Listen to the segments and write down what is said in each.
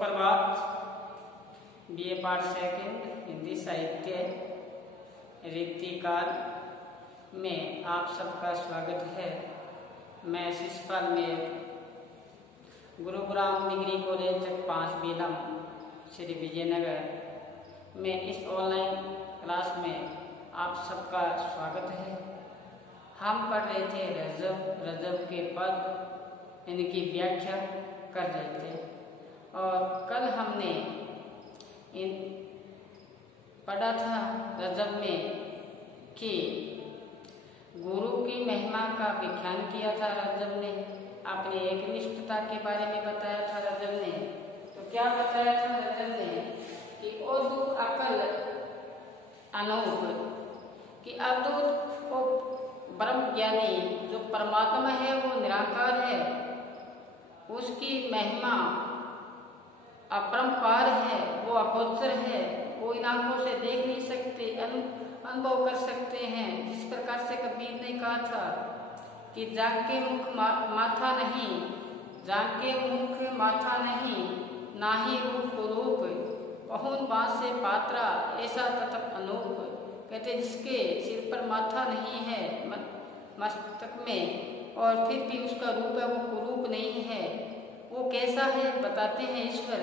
सुप्रभात। BA part second Hindi साहित्य रीतिकाल में आप सबका स्वागत है। मैं शिषपाल मेर गुरुग्राम डिग्री कॉलेज 5 बीलम श्री विजयनगर में इस ऑनलाइन क्लास में आप सबका स्वागत है। हम पढ़ रहे थे रजब के पद, इनकी व्याख्या कर रहे थे और कल हमने पढ़ा था रजब में कि गुरु की महिमा का व्याख्यान किया था। रजब ने अपनी एकनिष्ठता के बारे में बताया था। रजब ने तो क्या बताया था? रजब ने कि अद्भुत अकल अनूप कि अद्भुत वो ब्रह्म ज्ञानी जो परमात्मा है वो निराकार है, उसकी महिमा अपरंपार है, वो अगोचर है, वो इन आंखों से देख नहीं सकते, अनुभव कर सकते हैं। जिस प्रकार से कबीर ने कहा था कि जाके मुख माथा नहीं, जाके मुख माथा नहीं, ना ही रूप रूप, पहुन बांस से पात्रा, ऐसा तत्व अनूप। कहते जिसके सिर पर माथा नहीं है मस्तक में और फिर भी उसका रूप है वो कुरूप नहीं है, वो कैसा है बताते हैं ईश्वर।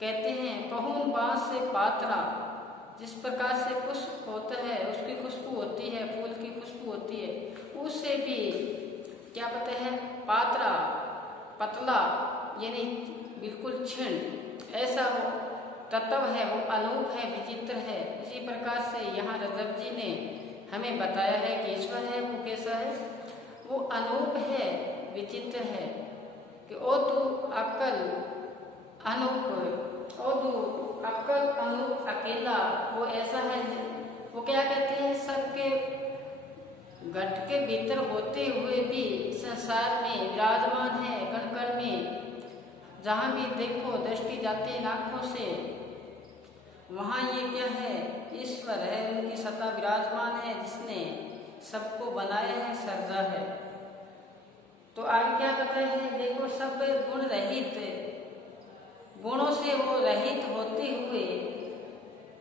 कहते हैं पहुन बांस से पात्रा, जिस प्रकार से पुष्प होता है उसकी खुशबू होती है, फूल की खुशबू होती है, उससे भी क्या पता है पात्रा पतला यानी बिल्कुल क्षीण, ऐसा वो तत्व है, वो अनूप है, विचित्र है। इसी प्रकार से यहाँ रजब जी ने हमें बताया है कि ईश्वर है वो कैसा है, वो अनूप है, विचित्र है कि ओ तू अक्ल अनूप, ओ तू अक्ल अनूप अकेला, वो ऐसा है। वो क्या कहते हैं सबके घट के भीतर होते हुए भी संसार में विराजमान है, कण कण में जहाँ भी देखो दृष्टि जाती है आंखों से, वहाँ ये क्या है ईश्वर है, उनकी सत्ता विराजमान है, जिसने सबको बनाया है, सर्जा है। तो आगे क्या बताया है देखो, सब गुण रहित, गुणों से वो रहित होते हुए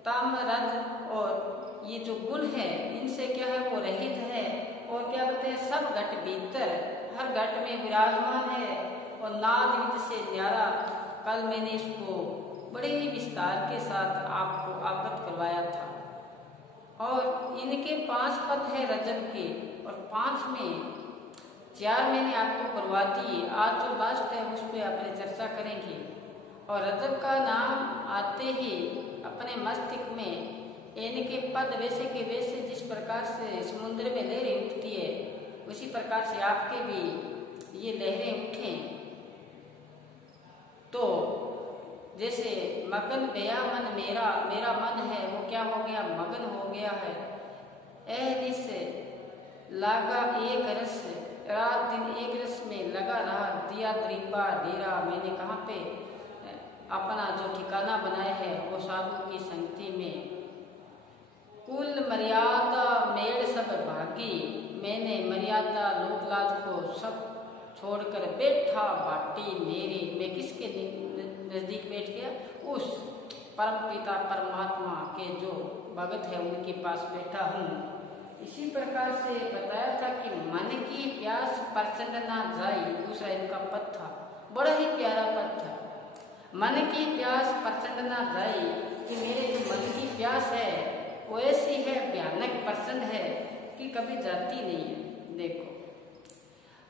तम रज और ये जो गुण है इनसे क्या है वो रहित है। और क्या बताते हैं सब घट भीतर, हर घट में विराजमान है और नाद विद से न्यारा। कल मैंने इसको बड़े ही विस्तार के साथ आपको अवगत करवाया था। और इनके 5 पद है रजब के और 5 में 4 मैंने आपको करवा दिए। आज जो लास्ट है उस पर अपने चर्चा करेंगे। और रजब का नाम आते ही अपने मस्तिष्क में इनके पद वैसे के वैसे जिस प्रकार से समुद्र में लहरें उठती है उसी प्रकार से आपके भी ये लहरें उठें। तो जैसे मगन भया मन मेरा, मेरा मन है वो क्या हो गया मगन हो गया है। निस लागा एक रस, रात दिन एक रस में लगा रहा, दिया द्रीपा डेरा, मैंने कहाँ पे अपना जो ठिकाना बनाया है वो साधु की संगति में। कुल मर्यादा मेड़ सब भागी, मैंने मर्यादा लोक लाज को सब छोड़कर बैठा बाटी मेरी। मैं किसके नजदीक बैठ गया? उस परम पिता परमात्मा के जो भगत है उनके पास बैठा हूँ। इसी प्रकार से बताया था कि मन की प्यास प्रचंड ना जाई, दूसरा इनका पद था, बड़ा ही प्यारा पद था। मन की प्यास प्रचंड ना जाई कि मेरे जो मन की प्यास है वो ऐसी है भयानक प्रचंड है कि कभी जाती नहीं है। देखो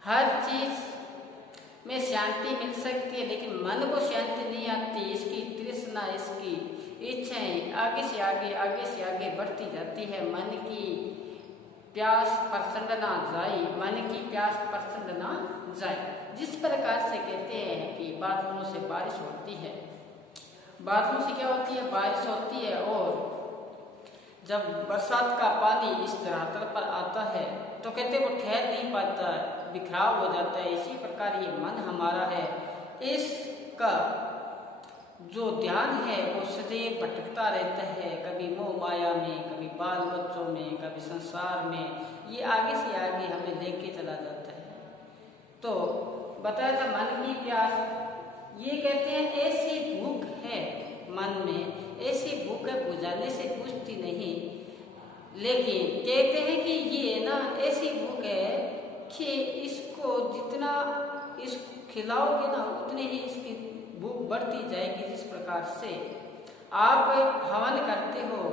हर चीज में शांति मिल सकती है लेकिन मन को शांति नहीं आती। इसकी तृष्णा, इसकी इच्छाएं आगे से आगे बढ़ती जाती है। मन की प्यास प्रचंड ना जाए, मन की प्यास प्रचंड ना जाए। जिस प्रकार से कहते हैं कि बादलों से बारिश होती है, बादलों से क्या होती है बारिश होती है, और जब बरसात का पानी इस धरातल पर आता है तो कहते वो ठहर नहीं पाता, बिखराव हो जाता है। इसी प्रकार ये मन हमारा है, इसका जो ध्यान है वो सदैव भटकता रहता है, कभी मोह माया में, कभी बाल बच्चों में, कभी संसार में, ये आगे से आगे हमें लेके चला जाता है। तो बताया था मन की प्यास ये कहते हैं ऐसी भूख है मन में, ऐसी भूख है बुझाने से बुझती नहीं। लेकिन कहते हैं कि ये ना ऐसी भूख है कि इसको जितना इस खिलाओगे ना उतने ही इसकी भूख बढ़ती जाएगी। जिस प्रकार से आप हवन करते हो,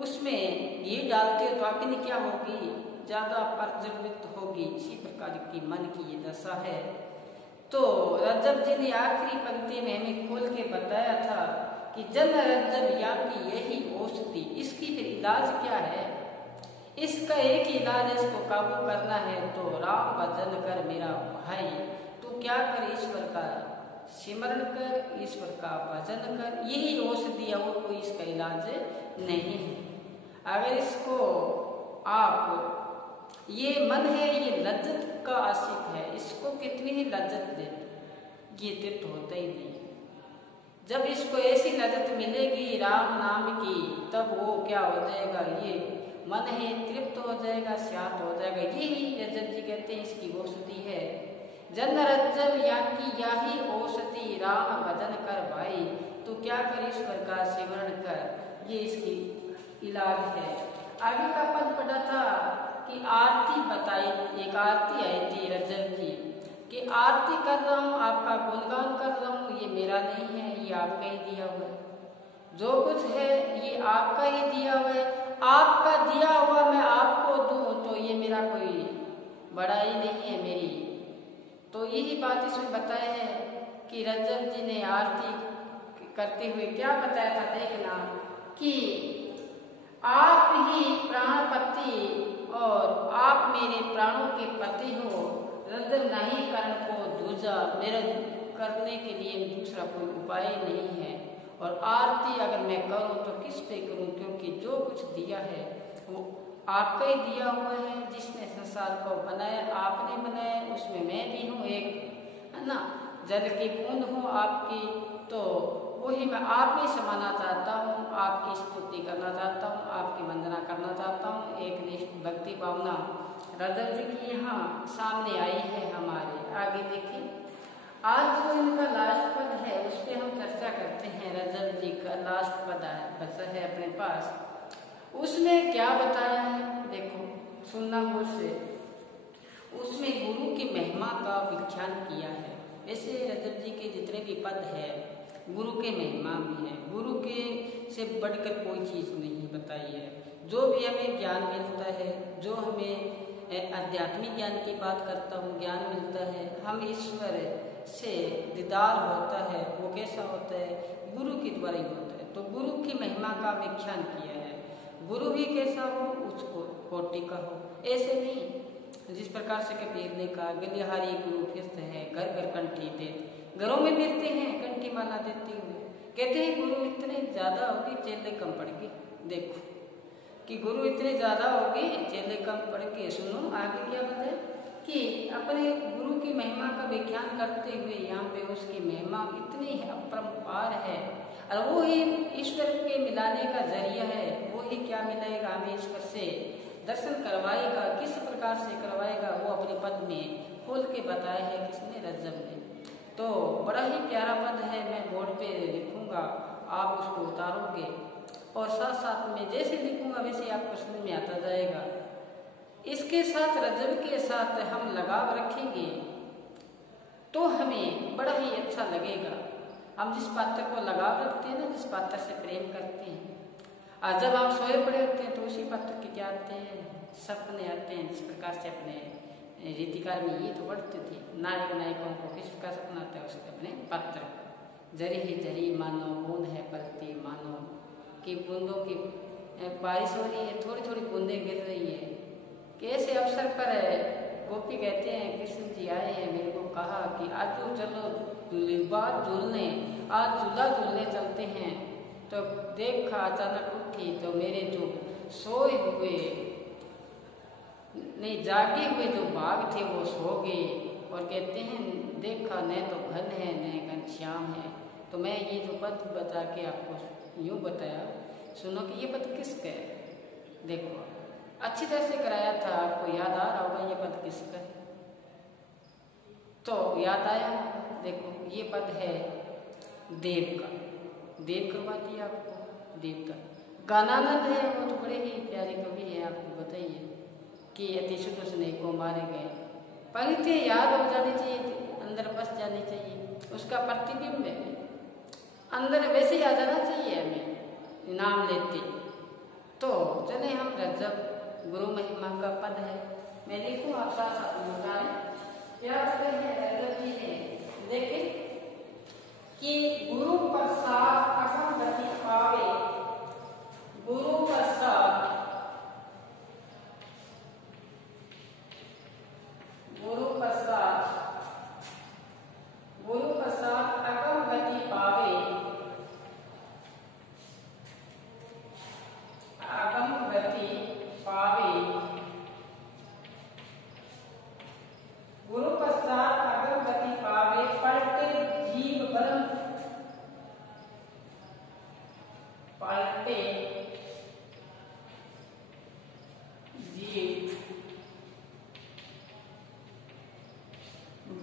उसमें घी डालते हो तो अग्नि क्या होगी, ज्यादा प्रज्वलित होगी। इसी प्रकार की मन की ये दशा है। तो रज्जब जी ने आखिरी पंक्ति में हमें खोल के बताया था कि जन रज्जब या की यही औषधि। इसकी फिर इलाज क्या है? इसका एक ही इलाज है, इसको काबू करना है तो राम भजन कर मेरा भाई। तो क्या कर, ईश्वर का सिमरण कर, ईश्वर का भजन कर, यही औषधि है, और कोई इसका इलाज नहीं है। अगर इसको आप, ये मन है ये लज्जत का आशिक है, इसको कितनी ही लज्जत दे ये तृप्त होता ही नहीं। जब इसको ऐसी लज्जत मिलेगी राम नाम की, तब वो क्या हो जाएगा, ये मन है तृप्त हो जाएगा, शांत हो जाएगा। यही रज्जब जी कहते हैं इसकी औषधि है। जन रज्जब या की यही औषधि राम भजन कर भाई। तो क्या कर, ईश्वर का सिमरण कर, ये इसकी इलाज है। आगे का पद पढ़ा था कि आरती बताई, एक आरती आई थी रज्जब जी कि आरती कर रहा हूँ, आपका गुणगान कर रहा हूँ, ये मेरा नहीं है, ये आपका ही दिया हुआ है। जो कुछ है ये आपका ही दिया हुआ है। आपका दिया हुआ मैं आपको दूं तो ये मेरा कोई बड़ाई नहीं है मेरी। तो यही बात इसमें बताया है कि रज्जब जी ने आरती करते हुए क्या बताया था, देखना कि आप ही प्राणपति और आप मेरे प्राणों के पति हो। रज्जब नहीं कर्ण को दूजा, मेरे करने के लिए दूसरा कोई उपाय नहीं है। और आरती अगर मैं करूं तो किस पे करूं, क्योंकि जो कुछ दिया है वो आपका ही दिया हुआ है। जिसने संसार को बनाया आपने बनाया, उसमें मैं भी हूँ एक, है ना, जल की बूंद हूँ आपकी। तो वही मैं आप में समाना चाहता हूँ, आपकी स्तुति करना चाहता हूँ, आपकी वंदना करना चाहता हूँ। एक निष्ठ भक्ति भावना रज्जब जी की यहाँ सामने आई है हमारे। आगे देखिए, आज जो इनका लास्ट पद है उस पर हम चर्चा करते हैं। रज्जब जी का लास्ट पद बचा है अपने पास, उसमें क्या बताया है देखो, सुनना गौर से। उसमें गुरु की महिमा का व्याख्यान किया है। वैसे रज्जब जी के जितने भी पद है गुरु के महिमा भी है, गुरु के से बढ़कर कोई चीज़ नहीं बताई है। जो भी हमें ज्ञान मिलता है, जो हमें आध्यात्मिक ज्ञान की बात करता हूँ, ज्ञान मिलता है, हम ईश्वर से दीदार होता है, वो कैसा होता है, गुरु के द्वारा ही होता है। तो गुरु की महिमा का व्याख्यान किया है। गुरु भी कैसा हो, उसको कोटि का हो, ऐसे नहीं जिस प्रकार से कबीर ने कहा, गलिहारी गुरु फिरते हैं घर घर कंठी दे। घरों में फिरते हैं कंठी माला देते हुए, कहते हैं गुरु इतने ज्यादा होगी चेले कम पड़ के। देखो कि गुरु इतने ज्यादा होगे चेले कम पड़ के। सुनो आगे क्या बताए कि अपने गुरु की महिमा का व्याख्यान करते हुए यहाँ पे उसकी महिमा इतनी अपरंपार है, और वो ही ईश्वर के मिलाने का जरिया है। वो ही क्या मिलाएगा हमें, ईश्वर से दर्शन करवाएगा। किस प्रकार से करवाएगा वो अपने पद में खोल के बताया है किसने, रज्जब ने। तो बड़ा ही प्यारा पद है, मैं बोर्ड पे लिखूंगा, आप उसको उतारोगे और साथ साथ में जैसे लिखूंगा वैसे आपको समझ में आता जाएगा। इसके साथ रज्जब के साथ हम लगाव रखेंगे तो हमें बड़ा ही अच्छा लगेगा। हम जिस पात्र को लगाव रखते हैं ना, जिस पात्र से प्रेम करते हैं, और जब हम सोए पड़े होते हैं तो उसी पात्र के क्या आते हैं, सपने आते हैं। जिस प्रकार से अपने रीतिकाल में ये तो बढ़ते थे, नायक नायिकाओं को किस प्रकार सपना आता है, उसके अपने पात्र जरी ही जरी मानो बूंद है पलती मानो, कि बूंदों की बारिश हो रही है, थोड़ी थोड़ी बूंदें गिर रही है। कैसे अवसर पर गोपी कहते हैं कृष्ण जी आए हैं, मेरे को कहा कि आज जो चलो बात झूलने, आज झूला झूलने चलते हैं। तो देखा अचानक उठी तो मेरे जो सोए हुए नहीं जागे हुए जो बाघ थे वो सो गए। और कहते हैं देखा न तो घन है न घनश्याम है। तो मैं ये जो पद बता के आपको यूँ बताया, सुनो कि ये पद किसका है। देखो अच्छी तरह से कराया था, आपको याद आ रहा होगा ये पद किसका है। तो याद आया, देखो ये पद है देव का, देव करवा दिया आपको, देव का। गानानंद है, वो तो बड़े ही प्यारे कवि हैं, आपको बताइए कि अति शुद्ध स्नेह को मारे गए। पंक्ति याद हो जानी चाहिए, अंदर बस जानी चाहिए, उसका प्रतिबिंब है अंदर वैसे ही आ जाना चाहिए हमें नाम लेते। तो चले हम रज्जब गुरु महिमा का पद है, मैं लिखूँ आप साथ साथ बताएं क्या पद है रज्जब जी ने। देखें कि गुरु प्रसाद अगम गति पावे, गुरु प्रसाद, गुरु प्रसाद, गुरु प्रसाद अगम गति पावे, अगम गति पावे, गुरु प्रसाद अगम गति पावे, पलटे जीव ब्रह्म, पलटे जीव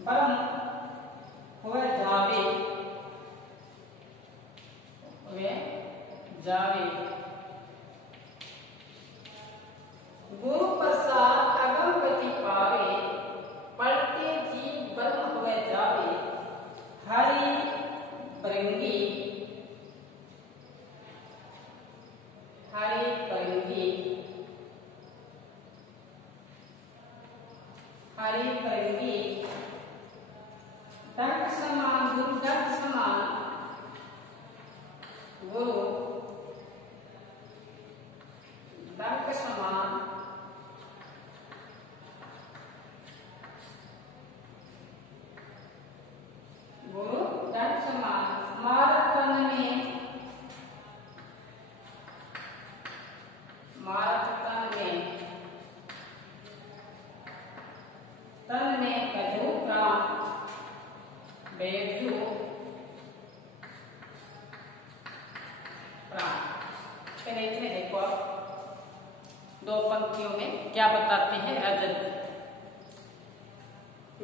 ब्रह्म हुए जावे, हुए जावे। गुरु प्रसाद अगम गति पावे, पलटे जीव ब्रह्म हुए जावे, हरि भृंगी, हरि भृंगी, हरि भृंगी, डंक समान, गुरु डंक समान, गुरु डंक समान, गुरु डंक समान, मारत तन में, मारत तन में, तन में कजू प्राण, बेजू प्राण। चलिए इसमें देखो आप दो पंक्तियों में क्या बताते हैं रजत।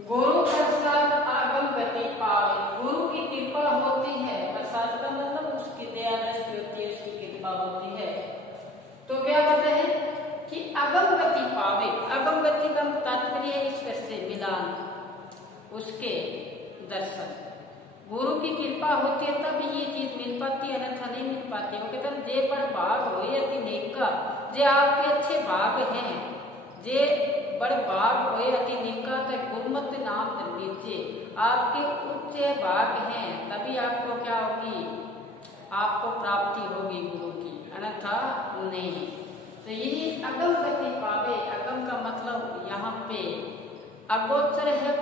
गुरु प्रसाद आगम गति पावे, गुरु की कृपा होती है, प्रसाद का मतलब उसकी दया दृष्टि होती है, उसकी कृपा होती है। तो क्या कहते हैं कि अगम गति पावे, अगम गति का तात्पर्य है ईश्वर से मिलान, उसके दर्शन। गुरु की कृपा होती है तब ये चीज मिल पाती है, अन्यथा नहीं मिल पाती। वो कहते हैं जे पर भाग हो अति नेका, जे आपके अच्छे भाग हैं, जे बड़ भाग हो अति नेका का गुरुमत नाम नीचे, आपके उच्च भाग हैं तभी आपको क्या होगी, आपको प्राप्ति होगी गुरु की, अन्यथा नहीं। तो यही अगम गति पावे, अगम का मतलब यहाँ पे अगोचर है,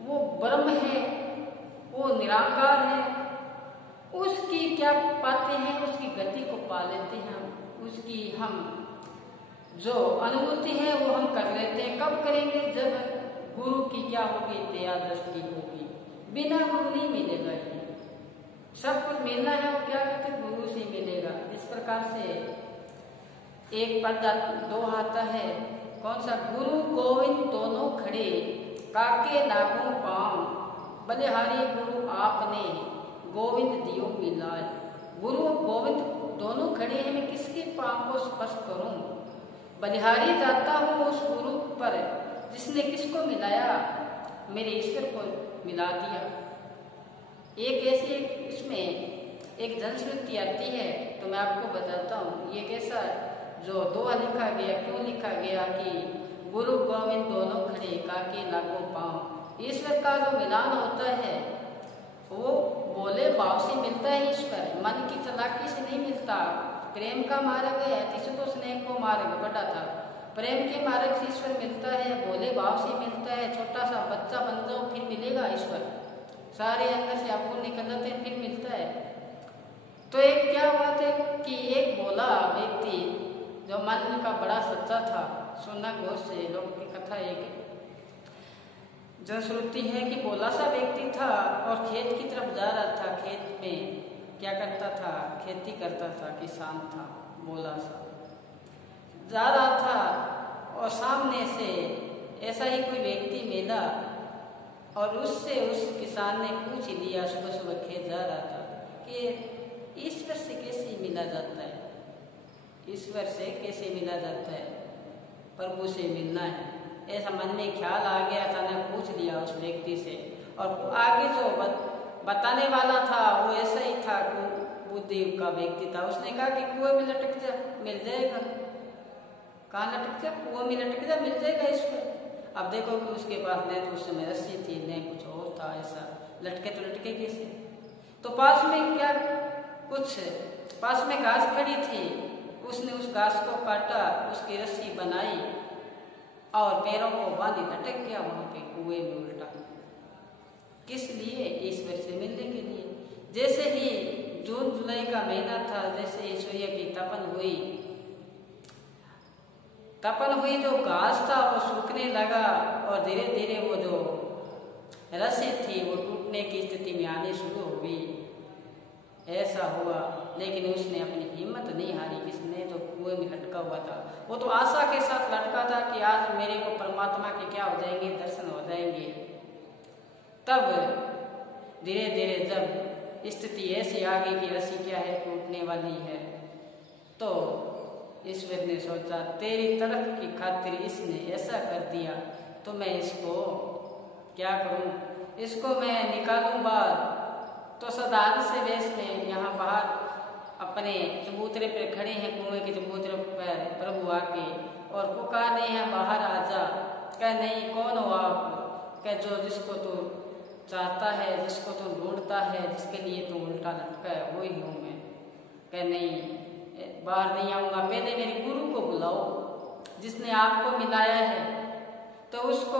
वो ब्रह्म है, वो निराकार है, उसकी क्या पाते हैं, उसकी गति को पा लेते हैं हम, उसकी हम जो अनुभूति है वो हम कर लेते हैं। कब करेंगे, जब गुरु की क्या होगी, दया दृष्टि होगी। बिना गुरु नहीं मिलेगा, ये सब कुछ मिलना है वो क्या कहते हैं, गुरु से मिलेगा। इस प्रकार से एक पद दो आता है, कौन सा, गुरु गोविंद दोनों खड़े, काके लागू पाँव, बलिहारी गुरु आपने, गोविंद दियो मिलाए। गुरु गोविंद दोनों खड़े हैं, मैं किसके पाँव को स्पर्श करूं, बलिहारी जाता हूँ उस गुरु पर जिसने किसको मिलाया, मेरे ईश्वर को मिला दिया। एक ऐसी इसमें एक जनश्रुति आती है, तो मैं आपको बताता हूँ ये कैसा, जो दोहा लिखा गया, क्यों लिखा गया कि गुरु गोविंद दोनों खड़े, काके लागो पाँव। ईश्वर का जो मिलान होता है वो बोले भाव से मिलता है, ईश्वर मन की चालाकी से नहीं मिलता। प्रेम का मार्ग है, तो स्नेह को मार्ग बड़ा था, प्रेम के मार्ग से ईश्वर मिलता है, भोले भाव से मिलता है। छोटा सा बच्चा बन जाओ फिर मिलेगा ईश्वर, सारे अंदर से आपको निकल जाते हैं फिर मिलता है। तो एक क्या बात है कि एक भोला व्यक्ति जो मन का बड़ा सच्चा था, सुना घोष से लोगों की कथा, एक जनश्रुति है कि भोला सा व्यक्ति था और खेत की तरफ जा रहा था। खेत में क्या करता था, खेती करता था, किसान था, भोला सा जा रहा था और सामने से ऐसा ही कोई व्यक्ति मिला और उससे उस किसान ने पूछ लिया, सुबह सुबह खेत जा रहा था, कि ईश्वर से कैसे मिला जाता है, ईश्वर से कैसे मिला जाता है, प्रभु से मिलना है। ऐसा मन में ख्याल आ गया था, ने पूछ लिया उस व्यक्ति से। और आगे जो बताने वाला था वो ऐसा ही था, बुद्धदेव का व्यक्ति था। उसने कहा कि कुएं में लटक जा, मिल जाएगा। कहाँ लटक जा? कुएं में लटक जा, मिल जाएगा ईश्वर। अब देखो कि उसके पास न तो उस समय रस्सी थी, न कुछ और था, ऐसा लटके तो लटके कैसे? तो पास में क्या, कुछ पास में घास खड़ी थी, उसने उस घास को काटा, उसकी रस्सी बनाई और पैरों को बांधी लटक गया वहां पे कुएं में उल्टा। किस लिए? ईश्वर से मिलने के लिए। जैसे ही जून जुलाई का महीना था, जैसे ही सूर्य की तपन हुई, जो घास था वो सूखने लगा और धीरे धीरे वो जो रस्सी थी वो टूटने की स्थिति में आनी शुरू हो गई। ऐसा हुआ, लेकिन उसने अपनी हिम्मत नहीं हारी। किसने? जो कुएं में लटका हुआ था, वो तो आशा के साथ लटका था कि आज मेरे को परमात्मा के क्या हो जाएंगे, दर्शन हो जाएंगे। तब धीरे धीरे जब स्थिति ऐसी आ गई कि रस्सी क्या है, टूटने वाली है, तो ईश्वर ने सोचा तेरी तरफ की खातिर इसने ऐसा कर दिया, तो मैं इसको क्या करूं, इसको मैं निकालूं बाहर। तो साधारण से वेश में यहाँ बाहर अपने चबूतरे पर खड़े हैं, कुएं के चबूतरे पर प्रभु आके और पुकार रहे हैं, बाहर आ जा। कह नहीं, कौन हो आप? कह जो जिसको तू चाहता है, जिसको तू ढूंढता है, जिसके लिए तू उल्टा लटका है, वही हूँ मैं। कह नहीं, बाहर नहीं आऊँगा, पहले मेरे गुरु को बुलाओ जिसने आपको मिलाया है। तो उसको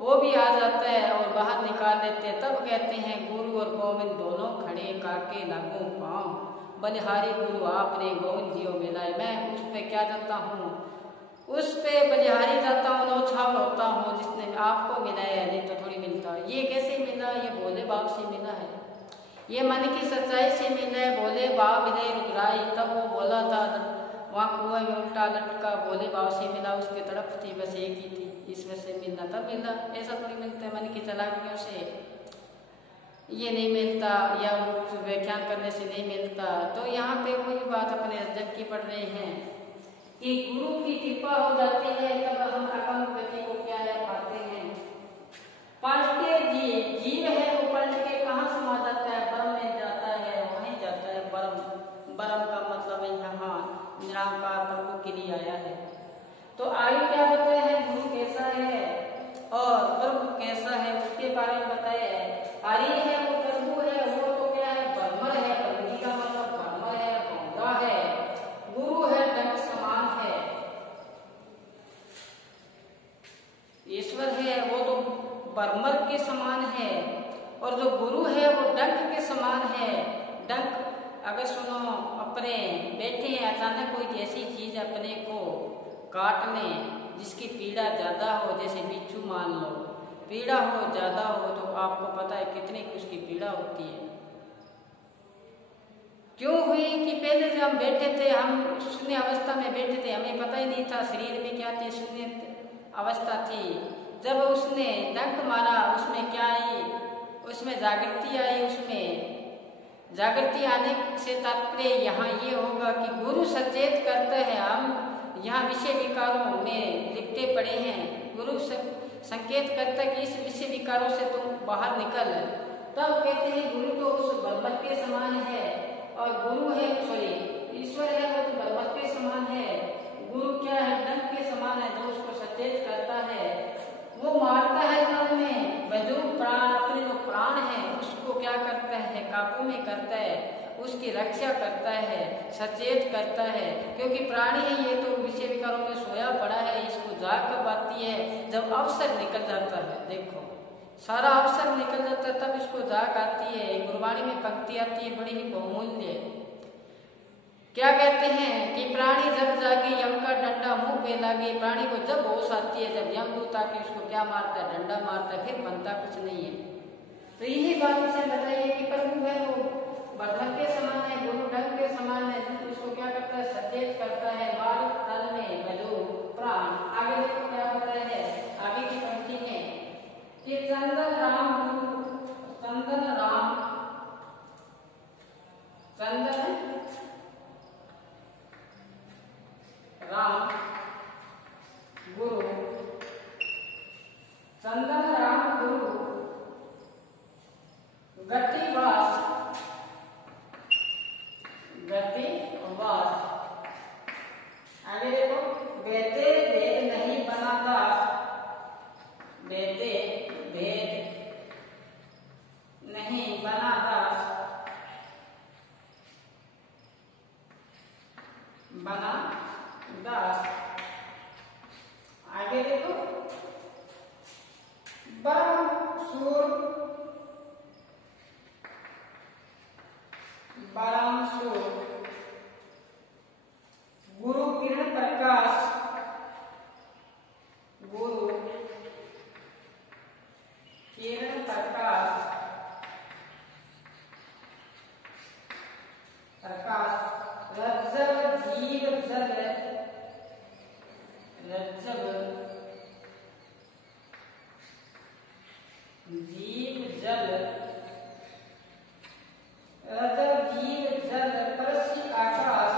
वो भी आ जाता है और बाहर निकाल लेते हैं। तब कहते हैं गुरु और गोविंद दोनों खड़े काके लागू पाँव, बलिहारी गुरु आपने गोविंद जियो मिलाए। मैं उस पे क्या जाता हूँ, उस पे बलिहारी जाता हूँ, नौछावर होता हूँ जिसने आपको मिलाया है, नहीं तो थोड़ी मिलता। ये कैसे मिला? ये भोले बाप से मिला है, ये मन की सच्चाई से मिला है। भोले बाप मिले रुद्राई, तब वो बोला था वहाँ कुएं में उल्टा लटका, भोले बाप से मिला, उसकी तरफ थी, बस एक ही थी, ईश्वर से मिलना तब मिला। ऐसा थोड़ी मिलता है मन की चालाकियों से, ये नहीं मिलता, या व्याख्यान करने से नहीं मिलता। तो यहाँ पे वही बात अपने अर्जन की पढ़ रहे हैं कि गुरु की कृपा हो जाती है, तब हम अगम गति को क्या है पाते हैं। पलटे जीव है वो पलट के कहाँ समा जाता है? ब्रह्म में जाता है, वहीं जाता है ब्रह्म। ब्रह्म का मतलब है यहाँ निराकार प्रभु के लिए आया है। तो आगे क्या बताया है? गुरु कैसा है और प्रभु कैसा है, उसके बारे में बताया है। हरि है वो प्रभु है, वो तो क्या है? ब्रह्मण है। ब्रह्मी का मतलब ब्रह्मण है, भोगा है। गुरु है, डंक समान है। ईश्वर है वो तो बर्मर के समान है, और जो गुरु है वो डंक के समान है। डंक अगर सुनो, अपने बैठे हैं, अचानक कोई ऐसी चीज अपने को काट ले जिसकी पीड़ा ज्यादा हो, जैसे बिच्छू मान लो, पीड़ा हो ज्यादा हो, तो आपको पता है कितनी की उसकी पीड़ा होती है। क्यों हुई? कि पहले जब हम बैठे थे, हम शून्य अवस्था में बैठे थे, हमें पता ही नहीं था शरीर में क्या थी, शून्य अवस्था थी। जब उसने डंक मारा, उसमें क्या आई? उसमें जागृति आई। उसमें जागृति आने से तात्पर्य यहाँ ये होगा कि गुरु सचेत करता है। हम यहाँ विषय विकारों में लिखते पड़े हैं, गुरु संकेत करता है कि इस विषय विकारों से तुम बाहर निकल। तब कहते हैं गुरु तो उस बलवत के समान है, और गुरु है, सॉरी ईश्वर है वो तो बलवत के समान है। गुरु क्या है? डंक के समान है, जो उसको सचेत करता है। वो मारता है मन में, वजू प्राण, अपने जो प्राण है उसको क्या करता है? काबू में करता है, उसकी रक्षा करता है, सचेत करता है। क्योंकि प्राणी है ये तो विषय विकारों में सोया पड़ा है, इसको जाग कब आती है? जब अवसर निकल जाता है। देखो सारा अवसर निकल जाता है, तब इसको जाग आती है। गुरबाणी में पंक्ति आती है बड़ी ही बहुमूल्य, क्या कहते हैं कि प्राणी जब जागे यम का डंडा मुंह पे लागे। प्राणी को जब होश आती है, जब यमदूत आके उसको क्या मारता है? डंडा मारता है, फिर बनता कुछ नहीं है। तो यही बात इसे बताइए कि प्रभु है वो बर्धक के समान है, गुरु डंक के समान है, उसको क्या करता है? सचेत करता है। मार्ग तल में वजू प्राण। आगे देखो क्या बताया है, आगे की पंक्ति में कि चंद्र राम देखो, परम सूर, परम सूर गुरु किरण प्रकाश, गुरु किरण प्रकाश, प्रकाश रज्जब जीव जल, रज्जब जीव जल, रज्जब जीव जल परसी आकाश,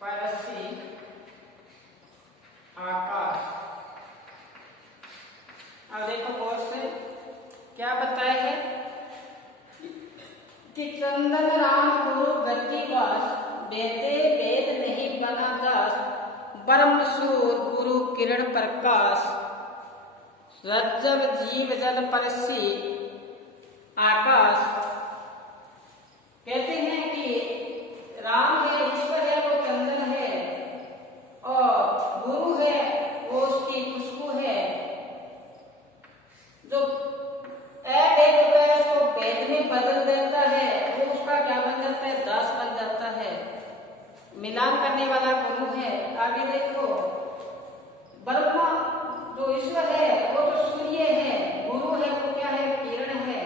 परसी आकाश। अब देखो गौर से क्या बताया है कि चंदन राम गुरु गतिवास, बेते वेद नहीं बना दास, ब्रह्म सूर गुरु किरण प्रकाश, रज्जब जीव जल परसी आकाश। कहते हैं कि राम है, ईश्वर है, वो चंदन है, और गुरु है वो उसकी खुशबू है। जो अवेद है उसको वेद में बदल देता है, वो उसका क्या बन जाता है, दास बन जाता है, मिलान करने वाला गुरु है। आगे देखो, ब्रह्मा जो ईश्वर है वो तो सूर्य है, गुरु है वो क्या है, किरण है,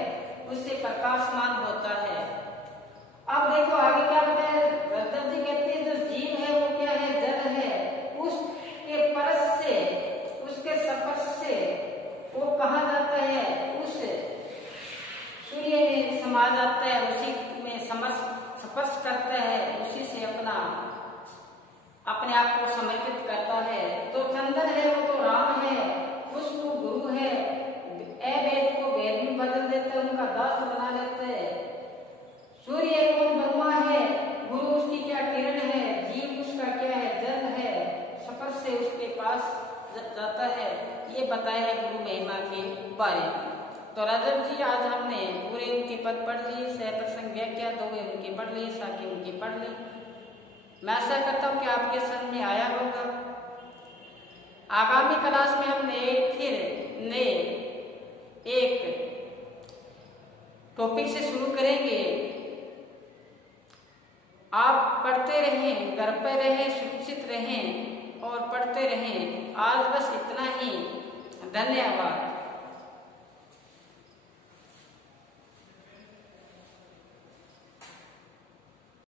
उससे प्रकाशमान होता है। अब देखो आगे क्या बताया, रज्जब जी कहते हैं जो जीव है वो क्या है, जल है, उसके परस से, उसके स्पर्श से वो कहाँ जाता है, उस सूर्य में समा जाता है, उसी में स्पर्श करता है, उसी से अपने आप को समर्पित करता है। तो चंदन है वो तो राम है, उसको गुरु है, अवेद को वेद में बदल देते हैं, उनका दास बना लेते हैं। सूर्य कौन, ब्रह्मा है, गुरु उसकी क्या किरण है, जीव उसका क्या है, जल है, स्पर्श से उसके पास जाता है। ये बताया है गुरु महिमा के बारे में। तो रज्जब जी आज हमने पूरे उनके पद पढ़ लिए, सहप्रसंग व्याख्या दो उनकी पढ़ ली, साखी उनकी पढ़ ली। मैं आशा करता हूँ कि आपके समझ में आया होगा। आगामी क्लास में हम फिर नए एक टॉपिक से शुरू करेंगे। आप पढ़ते रहें, घर पर रहें, सुरक्षित रहें और पढ़ते रहें। आज बस इतना ही। धन्यवाद।